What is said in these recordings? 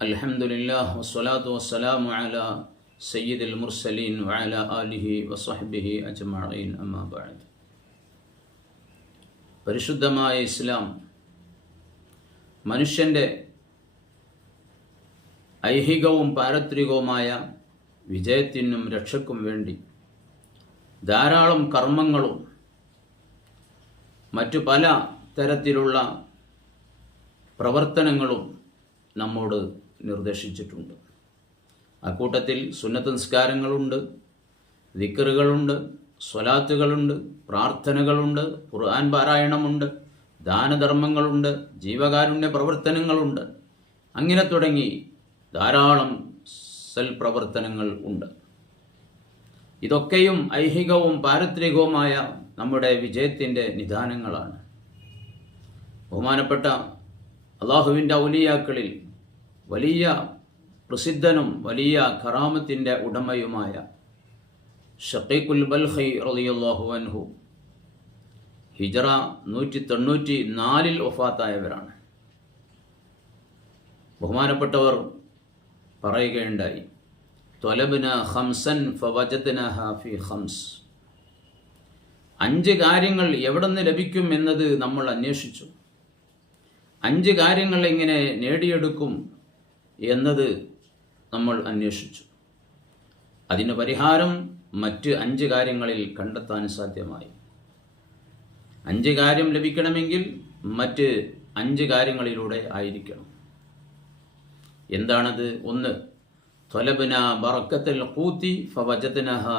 അലഹമുല്ലാ വസ്സലാത്തു വസ്സലാമു അലാ സയ്യിദുൽ മുർസലീൻ വഅല ആലിഹി വസഹബിഹി അജ്മഈൻ അമ്മാ ബഅദ്. പരിശുദ്ധമായ ഇസ്ലാം മനുഷ്യന്റെ ഐഹികവും പാരത്രികവുമായ വിജയത്തിനും രക്ഷക്കും വേണ്ടി ധാരാളം കർമ്മങ്ങളും മറ്റു പല തരത്തിലുള്ള പ്രവർത്തനങ്ങളും നമ്മോട് നിർദ്ദേശിച്ചിട്ടുണ്ട്. അക്കൂട്ടത്തിൽ സുന്നത്ത് നിസ്കാരങ്ങളുണ്ട് ദിക്കറുകളുണ്ട് സ്വലാത്തുകളുണ്ട് പ്രാർത്ഥനകളുണ്ട് ഖുർആൻ പാരായണമുണ്ട് ദാനധർമ്മങ്ങളുണ്ട് ജീവകാരുണ്യ പ്രവർത്തനങ്ങളുണ്ട്. അങ്ങനെ തുടങ്ങി ധാരാളം സൽപ്രവർത്തനങ്ങൾ ഉണ്ട്. ഇതൊക്കെയും ഐഹികവും പാരത്രികവുമായ നമ്മുടെ വിജയത്തിന്റെ നിദാനങ്ങളാണ്. ബഹുമാനപ്പെട്ട അള്ളാഹുവിന്റെ ഔലിയാക്കളിൽ വലിയ പ്രസിദ്ധനും വലിയ ഖറാമത്തിന്റെ ഉടമയുമായ ഷക്കീഖുൽ ബൽഹൈ റലിയുള്ളാഹു അൻഹു ഹിജറ നൂറ്റി തൊണ്ണൂറ്റി നാലിൽ ഒഫാത്തായവരാണ് ബഹുമാനപ്പെട്ടവർ പറയുകയുണ്ടായി ത്വലബിന ഹംസൻ ഫവജദ്നഹ ഹാഫി ഹംസ് അഞ്ച് കാര്യങ്ങൾ എവിടെ നിന്ന് ലഭിക്കും എന്നത് നമ്മൾ അന്വേഷിച്ചു. അഞ്ച് കാര്യങ്ങൾ എങ്ങനെ നേടിയെടുക്കും എന്നത് നമ്മൾ അന്വേഷിച്ചു. അതിന് പരിഹാരം മറ്റ് അഞ്ച് കാര്യങ്ങളിൽ കണ്ടെത്താൻ സാധ്യമായി. അഞ്ച് കാര്യം ലഭിക്കണമെങ്കിൽ മറ്റ് അഞ്ച് കാര്യങ്ങളിലൂടെ ആയിരിക്കണം. എന്താണത്? ഒന്ന് ത്വലബന ബറക്കത്തൽ കൂത്തി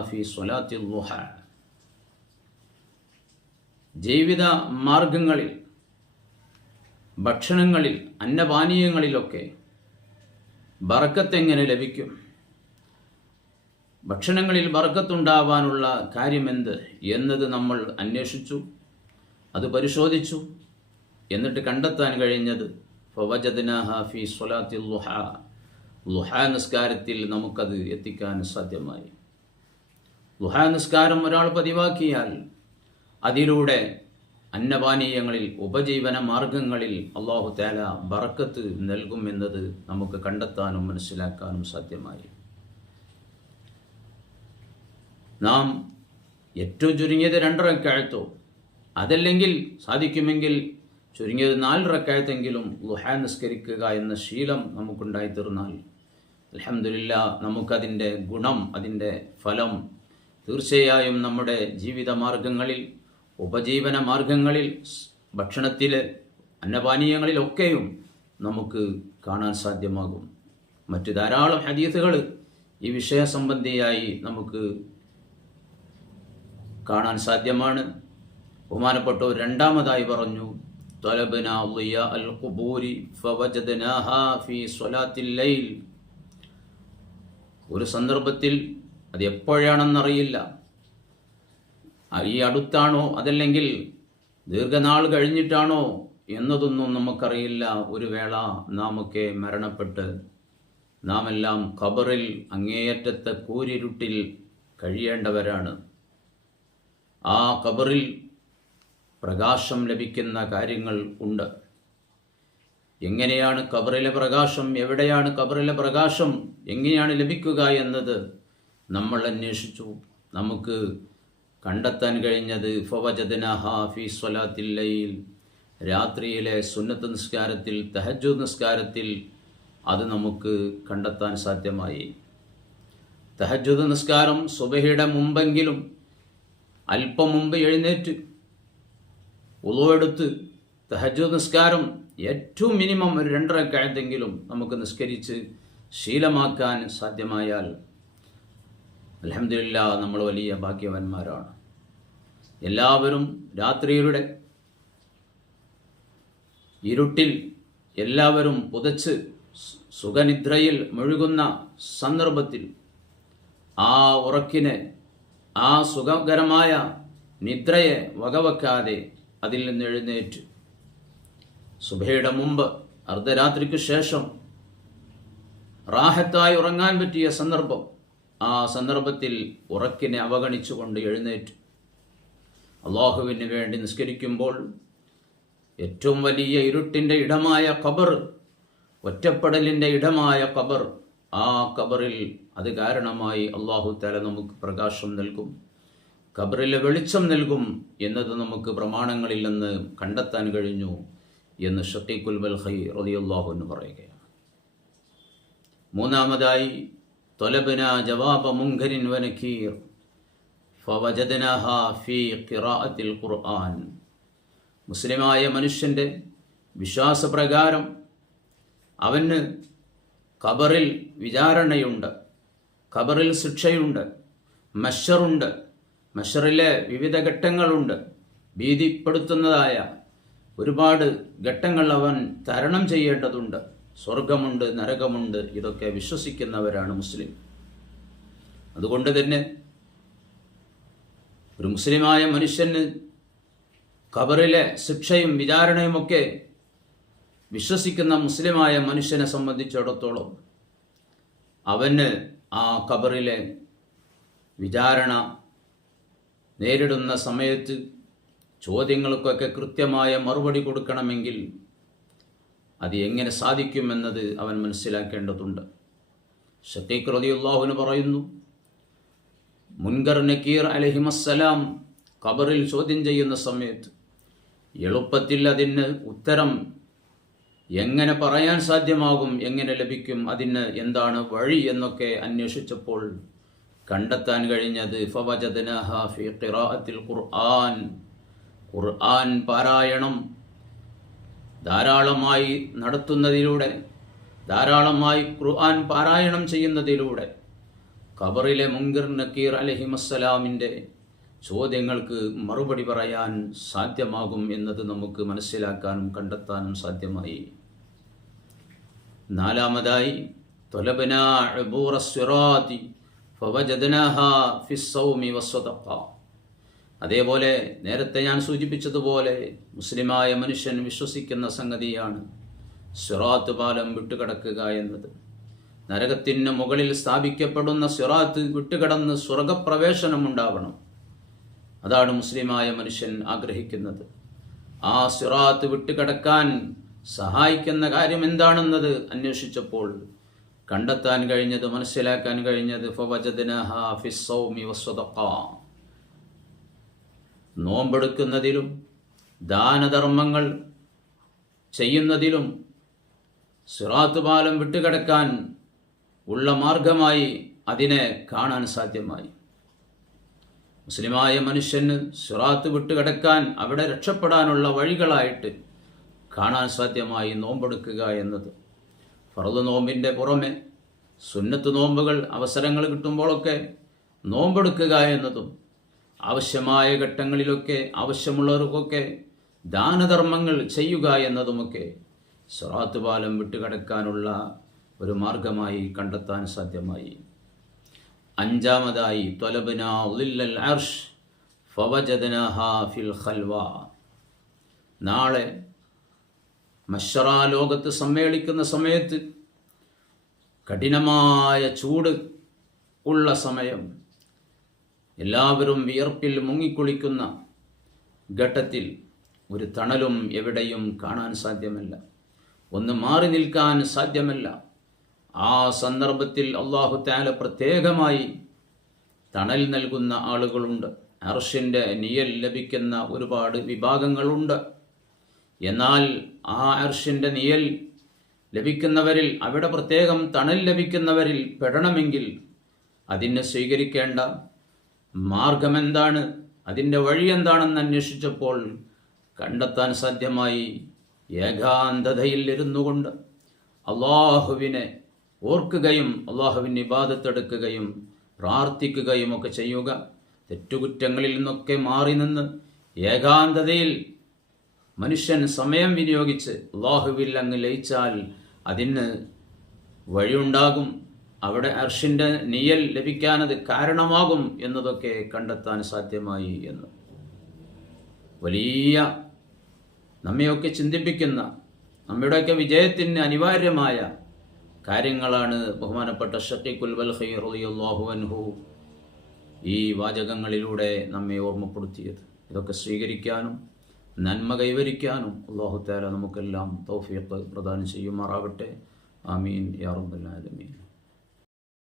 ഫി ജീവിത മാർഗങ്ങളിൽ ഭക്ഷണങ്ങളിൽ അന്നപാനീയങ്ങളിലൊക്കെ ബറക്കത്ത് എങ്ങനെ ലഭിക്കും? ഭക്ഷണങ്ങളിൽ ബറക്കത്തുണ്ടാവാനുള്ള കാര്യമെന്ത് എന്നത് നമ്മൾ അന്വേഷിച്ചു അത് പരിശോധിച്ചു. എന്നിട്ട് കണ്ടെത്താൻ കഴിഞ്ഞത് ഫവജദ്നഹ ഫി സ്വലാത്തിൽ ലുഹ. ലുഹ നിസ്കാരത്തിൽ നമുക്കത് എത്തിക്കാൻ സാധ്യമായി. ലുഹ നിസ്കാരം ഒരാൾ പതിവാക്കിയാൽ അതിലൂടെ അന്നപാനീയങ്ങളിൽ ഉപജീവന മാർഗങ്ങളിൽ അള്ളാഹു തേല ബറക്കത്ത് നൽകുമെന്നത് നമുക്ക് കണ്ടെത്താനും മനസ്സിലാക്കാനും സാധ്യമായി. നാം ഏറ്റവും ചുരുങ്ങിയത് രണ്ട് റക്കാഴത്തോ അതല്ലെങ്കിൽ സാധിക്കുമെങ്കിൽ ചുരുങ്ങിയത് നാല് റക്കാഴത്തെങ്കിലും ലുഹ നിസ്കരിക്കുക എന്ന ശീലം നമുക്കുണ്ടായിത്തീർന്നാൽ അലഹമില്ല നമുക്കതിന്റെ ഗുണം അതിന്റെ ഫലം തീർച്ചയായും നമ്മുടെ ജീവിത മാർഗങ്ങളിൽ ഉപജീവന മാർഗങ്ങളിൽ ഭക്ഷണത്തിൽ അന്നപാനീയങ്ങളിലൊക്കെയും നമുക്ക് കാണാൻ സാധ്യമാകും മറ്റ് ധാരാളം ഹദീസുകൾ ഈ വിഷയ സംബന്ധിയായി നമുക്ക് കാണാൻ സാധ്യമാണ് ബഹുമാനപ്പെട്ടവർ രണ്ടാമതായി പറഞ്ഞു طلبنا ضياء القبور فوجدناها في صلاة الليل ഒരു സന്ദർഭത്തിൽ അത് എപ്പോഴാണെന്നറിയില്ല ഈ അടുത്താണോ അതല്ലെങ്കിൽ ദീർഘനാൾ കഴിഞ്ഞിട്ടാണോ എന്നതൊന്നും നമുക്കറിയില്ല. ഒരു വേള നാമൊക്കെ മരണപ്പെട്ട് നാം എല്ലാം ഖബറിൽ അങ്ങേയറ്റത്തെ കൂരിരുട്ടിൽ കഴിയേണ്ടവരാണ്. ആ ഖബറിൽ പ്രകാശം ലഭിക്കുന്ന കാര്യങ്ങൾ ഉണ്ട്. എങ്ങനെയാണ് ഖബറിലെ പ്രകാശം എവിടെയാണ് ഖബറിലെ പ്രകാശം എങ്ങനെയാണ് ലഭിക്കുക എന്നത് നമ്മൾ അന്വേഷിച്ചു. നമുക്ക് കണ്ടെത്താൻ കഴിഞ്ഞത് ഫവജദനഹ ഫി സ്വലാത്തില്ലയിൽ രാത്രിയിലെ സുന്നത്ത് നിസ്കാരത്തിൽ തഹജു നിസ്കാരത്തിൽ അത് നമുക്ക് കണ്ടെത്താൻ സാധ്യമായി. തഹജുദ് നിസ്കാരം സുബഹയുടെ മുമ്പെങ്കിലും അല്പം മുമ്പ് എഴുന്നേറ്റ് ഉളവെടുത്ത് തഹജു നിസ്കാരം ഏറ്റവും മിനിമം ഒരു രണ്ടര രണ്ടരക്കാഴത്തെങ്കിലും നമുക്ക് നിസ്കരിച്ച് ശീലമാക്കാൻ സാധ്യമായാൽ അലഹമില്ല നമ്മൾ വലിയ ഭാഗ്യവാന്മാരാണ്. എല്ലാവരും രാത്രിയുടെ ഇരുട്ടിൽ എല്ലാവരും പുതച്ച് സുഖനിദ്രയിൽ മുഴുകുന്ന സന്ദർഭത്തിൽ ആ ഉറക്കിനെ ആ സുഖകരമായ നിദ്രയെ വകവെക്കാതെ അതിൽ നിന്ന് എഴുന്നേറ്റ്. സുബഹയുടെ മുമ്പ് അർദ്ധരാത്രിക്ക് ശേഷം റാഹത്തായി ഉറങ്ങാൻ പറ്റിയ സന്ദർഭം. ആ സന്ദർഭത്തിൽ ഉറക്കിനെ അവഗണിച്ചുകൊണ്ട് എഴുന്നേറ്റു. അള്ളാഹുവിന് വേണ്ടി നിസ്കരിക്കുമ്പോൾ ഏറ്റവും വലിയ ഇരുട്ടിന്റെ ഇടമായ ഖബർ ഒറ്റപ്പെടലിന്റെ ഇടമായ ഖബർ ആ ഖബറിൽ അത് കാരണമായി അള്ളാഹു തല നമുക്ക് പ്രകാശം നൽകും ഖബറിലെ വെളിച്ചം നൽകും എന്നത് നമുക്ക് പ്രമാണങ്ങളിൽ നിന്ന് കണ്ടെത്താൻ കഴിഞ്ഞു എന്ന് ഷക്കീഖുൽ ബൽഹൈ റതിയുള്ളാഹു എന്ന് പറയുകയാണ്. മൂന്നാമതായി തൊലബന ജവാബ മുങ്കരിൻ വനക്കീർ ഫവജദനഹ ഫി ഖിറാഅത്തിൽ ഖുർആൻ മുസ്ലിമായ മനുഷ്യന്റെ വിശ്വാസപ്രകാരം അവന് ഖബറിൽ വിചാരണയുണ്ട് ഖബറിൽ ശിക്ഷയുണ്ട് മഷറുണ്ട് മഷറിലെ വിവിധ ഘട്ടങ്ങളുണ്ട്. ഭീതിപ്പെടുത്തുന്നതായ ഒരുപാട് ഘട്ടങ്ങൾ അവൻ തരണം ചെയ്യേണ്ടതുണ്ട്. സ്വർഗമുണ്ട് നരകമുണ്ട് ഇതൊക്കെ വിശ്വസിക്കുന്നവരാണ് മുസ്ലിം. അതുകൊണ്ട് തന്നെ ഒരു മുസ്ലിമായ മനുഷ്യന് ഖബറിലെ ശിക്ഷയും വിചാരണയുമൊക്കെ വിശ്വസിക്കുന്ന മുസ്ലിമായ മനുഷ്യനെ സംബന്ധിച്ചിടത്തോളം അവന് ആ ഖബറിലെ വിചാരണ നേരിടുന്ന സമയത്ത് ചോദ്യങ്ങൾക്കൊക്കെ കൃത്യമായ മറുപടി കൊടുക്കണമെങ്കിൽ അത് എങ്ങനെ സാധിക്കുമെന്നത് അവൻ മനസ്സിലാക്കേണ്ടതുണ്ട്. ഷത്തീഖ് റതിയുള്ളാഹുവിന് പറയുന്നു മുൻകർ നക്കീർ അലഹിമസ്സലാം ഖബറിൽ ചോദ്യം ചെയ്യുന്ന സമയത്ത് എളുപ്പത്തിൽ അതിന് ഉത്തരം എങ്ങനെ പറയാൻ സാധ്യമാകും എങ്ങനെ ലഭിക്കും അതിന് എന്താണ് വഴി എന്നൊക്കെ അന്വേഷിച്ചപ്പോൾ കണ്ടെത്താൻ കഴിഞ്ഞത് ഫവജദനഹ ഫി ഖിറാഅത്തിൽ ഖുർആൻ. ഖുർആൻ പാരായണം ധാരാളമായി നടത്തുന്നതിലൂടെ ധാരാളമായി ഖുർആൻ പാരായണം ചെയ്യുന്നതിലൂടെ ഖബറിലെ മുങ്കിർ നക്കീർ അലഹിമസ്സലാമിന്റെ ചോദ്യങ്ങൾക്ക് മറുപടി പറയാൻ സാധ്യമാകും എന്നത് നമുക്ക് മനസ്സിലാക്കാനും കണ്ടെത്താനും സാധ്യമായി. നാലാമതായി തൊലബന ഫവജദനഹ ഫിസ്സൗമി വസ്വതഖ അതേപോലെ നേരത്തെ ഞാൻ സൂചിപ്പിച്ചതുപോലെ മുസ്ലിമായ മനുഷ്യൻ വിശ്വസിക്കുന്ന സംഗതിയാണ് സിറാത്ത് പാലം വിട്ടുകിടക്കുക എന്നത്. നരകത്തിന് മുകളിൽ സ്ഥാപിക്കപ്പെടുന്ന സിറാത്ത് വിട്ടുകിടന്ന് സ്വർഗപ്രവേശനം ഉണ്ടാവണം. അതാണ് മുസ്ലിമായ മനുഷ്യൻ ആഗ്രഹിക്കുന്നത്. ആ സിറാത്ത് വിട്ടുകിടക്കാൻ സഹായിക്കുന്ന കാര്യം എന്താണെന്നത് അന്വേഷിച്ചപ്പോൾ കണ്ടെത്താൻ കഴിഞ്ഞത് മനസ്സിലാക്കാൻ കഴിഞ്ഞത് ഫവജദ്നഹ ഫിസ്സൗമി വസ്വതഖ നോമ്പെടുക്കുന്നതിലും ദാനധർമ്മങ്ങൾ ചെയ്യുന്നതിലും സിറാത്തുപാലം വിട്ടുകിടക്കാൻ ഉള്ള മാർഗമായി അതിനെ കാണാൻ സാധ്യമായി. മുസ്ലിമായ മനുഷ്യന് സിറാത്ത് വിട്ടുകിടക്കാൻ അവിടെ രക്ഷപ്പെടാനുള്ള വഴികളായിട്ട് കാണാൻ സാധ്യമായി നോമ്പെടുക്കുക എന്നത്. ഫറദ് നോമ്പിന്റെ പുറമെ സുന്നത്ത് നോമ്പുകൾ അവസരങ്ങൾ കിട്ടുമ്പോഴൊക്കെ നോമ്പെടുക്കുക എന്നതും ആവശ്യമായ ഘട്ടങ്ങളിലൊക്കെ ആവശ്യമുള്ളവർക്കൊക്കെ ദാനധർമ്മങ്ങൾ ചെയ്യുക എന്നതുമൊക്കെ സ്വറാത്ത് പാലം വിട്ടുകടക്കാനുള്ള ഒരു മാർഗമായി കണ്ടെത്താൻ സാധ്യമായി. അഞ്ചാമതായി ത്വലബന അർഷ് ഫിൽ ഖൽവ. നാളെ മഷറ ലോകത്ത് സമ്മേളിക്കുന്ന സമയത്ത് കഠിനമായ ചൂട് ഉള്ള സമയം എല്ലാവരും വിയർപ്പിൽ മുങ്ങിക്കുളിക്കുന്ന ഘട്ടത്തിൽ ഒരു തണലും എവിടെയും കാണാൻ സാധ്യമല്ല. ഒന്ന് മാറി നിൽക്കാൻ സാധ്യമല്ല. ആ സന്ദർഭത്തിൽ അള്ളാഹു താല പ്രത്യേകമായി തണൽ നൽകുന്ന ആളുകളുണ്ട്. അർഷിന്റെ നിയൽ ലഭിക്കുന്ന ഒരുപാട് വിഭാഗങ്ങളുണ്ട്. എന്നാൽ ആ അർഷിന്റെ നിയൽ ലഭിക്കുന്നവരിൽ അവിടെ പ്രത്യേകം തണൽ ലഭിക്കുന്നവരിൽ പെടണമെങ്കിൽ അതിനെ സ്വീകരിക്കേണ്ട മാർഗമെന്താണ്? അതിന്റെ വഴി എന്താണെന്ന് അന്വേഷിച്ചപ്പോൾ കണ്ടെത്താൻ സാധ്യമായി ഏകാന്തതയിൽ ഇരുന്നു കൊണ്ട് അള്ളാഹുവിനെ ഓർക്കുകയും അള്ളാഹുവിന് ഇബാദത്തെടുക്കുകയും പ്രാർത്ഥിക്കുകയും ഒക്കെ ചെയ്യുക. തെറ്റുകുറ്റങ്ങളിൽ നിന്നൊക്കെ മാറി നിന്ന് ഏകാന്തതയിൽ മനുഷ്യൻ സമയം വിനിയോഗിച്ച് അള്ളാഹുവിൽ അങ്ങ് ലയിച്ചാൽ അതിന് വഴിയുണ്ടാകും. അവിടെ അർഷിന്റെ നിയൽ ലഭിക്കാനത് കാരണമാകും എന്നതൊക്കെ കണ്ടെത്താൻ സാധ്യമായി എന്ന്. വലിയ നമ്മയൊക്കെ ചിന്തിപ്പിക്കുന്ന നമ്മുടെയൊക്കെ വിജയത്തിന് അനിവാര്യമായ കാര്യങ്ങളാണ് ബഹുമാനപ്പെട്ട ഷക്കിഖുൽ വൽഹൈറിയാഹു അൻഹു ഈ വാചകങ്ങളിലൂടെ നമ്മെ ഓർമ്മപ്പെടുത്തിയത്. ഇതൊക്കെ സ്വീകരിക്കാനും നന്മ കൈവരിക്കാനും അള്ളാഹു താല നമുക്കെല്ലാം തൗഫീഖ് പ്രദാനം ചെയ്യുമാറാവട്ടെ ആമീൻ. യാ റബ്ബൽ ആലമീൻ.